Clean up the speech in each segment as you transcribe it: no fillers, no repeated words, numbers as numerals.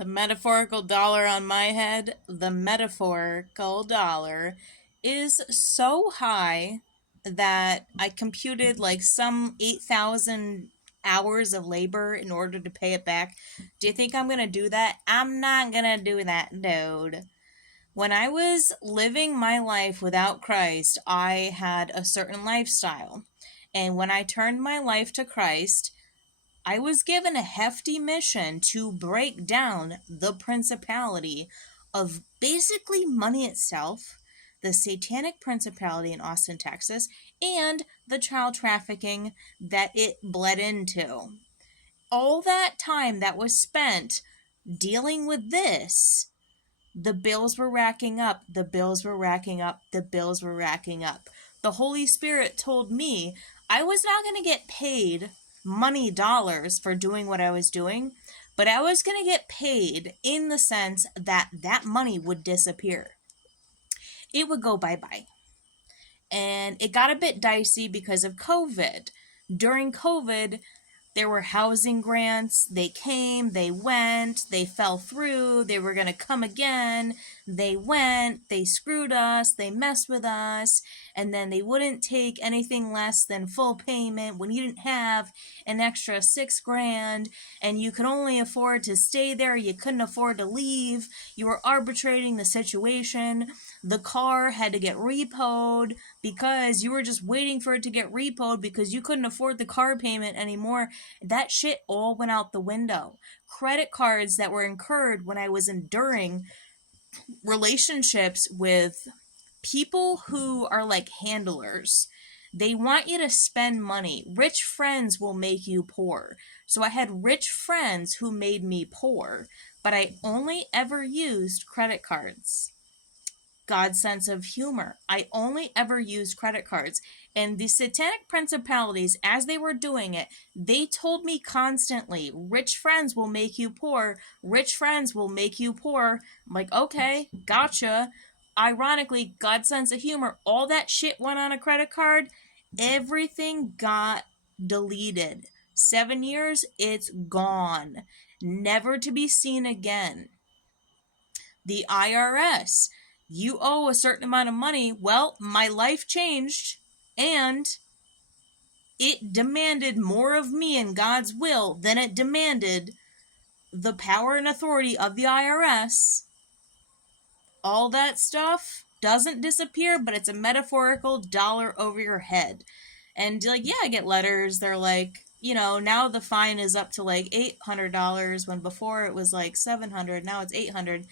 The metaphorical dollar on my head, the metaphorical dollar is so high that I computed like some 8,000 hours of labor in order to pay it back. Do you think I'm going to do that? I'm not going to do that, dude. When I was living my life without Christ, I had a certain lifestyle. And when I turned my life to Christ, I was given a hefty mission to break down the principality of basically money itself, the satanic principality in Austin, Texas, and the child trafficking that it bled into. All that time that was spent dealing with this, the bills were racking up, the bills were racking up, the bills were racking up. The Holy Spirit told me I was not going to get paid money dollars for doing what I was doing, but I was going to get paid in the sense that that money would disappear. It would go bye-bye. And it got a bit dicey because of COVID. During COVID, there were housing grants. They came, they went, they fell through. They were going to come again. They went, they screwed us, they messed with us, and then they wouldn't take anything less than full payment when you didn't have an extra $6,000 and you could only afford to stay there. You couldn't afford to leave. You were arbitrating the situation. The car had to get repoed because you were just waiting for it to get repoed because you couldn't afford the car payment anymore. That shit all went out the window. Credit cards that were incurred when I was enduring relationships with people who are like handlers. They want you to spend money. Rich friends will make you poor. So I had rich friends who made me poor, but I only ever used credit cards. God's sense of humor. I only ever used credit cards. And the satanic principalities, as they were doing it, they told me constantly, rich friends will make you poor. Rich friends will make you poor. I'm like, okay, gotcha. Ironically, God's sense of humor, all that shit went on a credit card. Everything got deleted. 7 years, it's gone. Never to be seen again. The IRS, you owe a certain amount of money. Well, my life changed and it demanded more of me and God's will than it demanded the power and authority of the IRS. All that stuff doesn't disappear, but it's a metaphorical dollar over your head. And like, yeah, I get letters. They're like, now the fine is up to like $800 when before it was like $700. Now it's $800.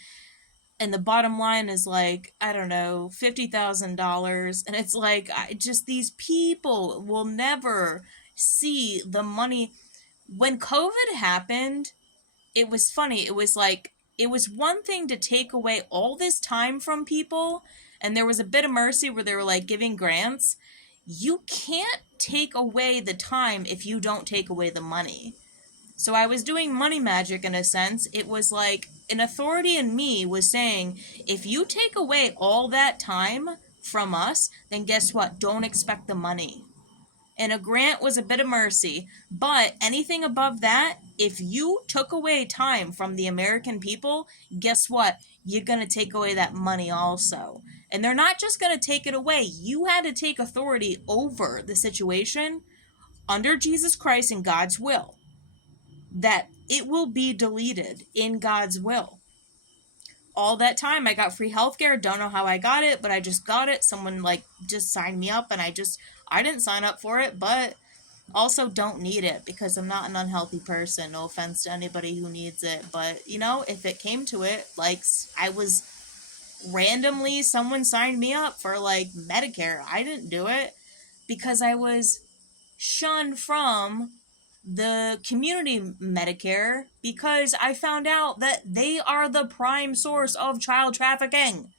And the bottom line is like, I don't know, $50,000. And it's like, these people will never see the money. When COVID happened, it was funny. It was like, it was one thing to take away all this time from people. And there was a bit of mercy where they were like giving grants. You can't take away the time if you don't take away the money. So I was doing money magic in a sense. It was like an authority in me was saying, if you take away all that time from us, then guess what? Don't expect the money. And a grant was a bit of mercy. But anything above that, if you took away time from the American people, guess what? You're going to take away that money also. And they're not just going to take it away. You had to take authority over the situation under Jesus Christ and God's will. That it will be deleted in God's will. All that time I got free healthcare. Don't know how I got it, but I just got it. Someone just signed me up and I didn't sign up for it, but also don't need it because I'm not an unhealthy person. No offense to anybody who needs it, but if it came to it, I was randomly, someone signed me up for Medicare. I didn't do it because I was shunned from the community Medicare because I found out that they are the prime source of child trafficking.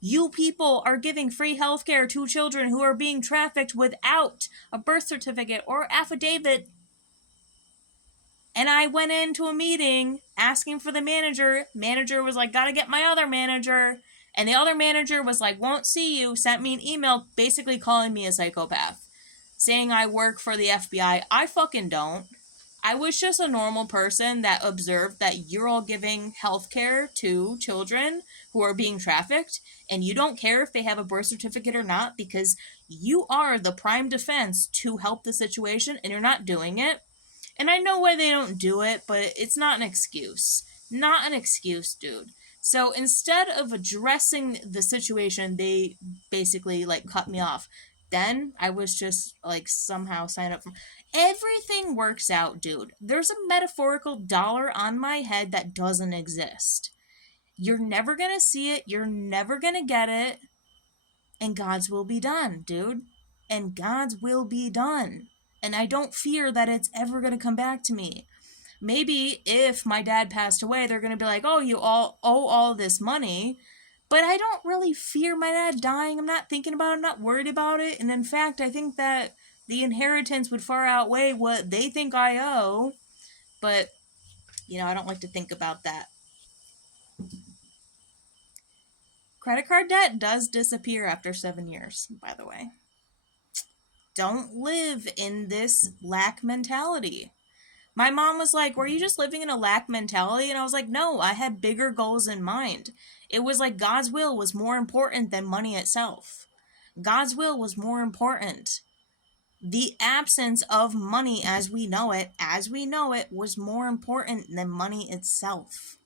You people are giving free healthcare to children who are being trafficked without a birth certificate or affidavit. And I went into a meeting asking for the manager. Manager was like, gotta get my other manager. And the other manager was like, won't see you. Sent me an email basically calling me a psychopath. Saying I work for the FBI. I fucking don't. I was just a normal person that observed that you're all giving health care to children who are being trafficked, and you don't care if they have a birth certificate or not because you are the prime defense to help the situation and you're not doing it. And I know why they don't do it, but it's not an excuse. Not an excuse, dude. So instead of addressing the situation, they basically like cut me off. Then I was just like somehow sign up for everything works out, dude. There's a metaphorical dollar on my head that doesn't exist. You're never gonna see it, you're never gonna get it, and God's will be done, dude. And God's will be done. And I don't fear that it's ever gonna come back to me. Maybe if my dad passed away, they're gonna be like, oh, you all owe all this money. But I don't really fear my dad dying. I'm not thinking about it, I'm not worried about it. And in fact, I think that the inheritance would far outweigh what they think I owe. But, I don't like to think about that. Credit card debt does disappear after 7 years, by the way. Don't live in this lack mentality. My mom was like, were you just living in a lack mentality? And I was like, no, I had bigger goals in mind. It was like God's will was more important than money itself. God's will was more important. The absence of money as we know it, was more important than money itself.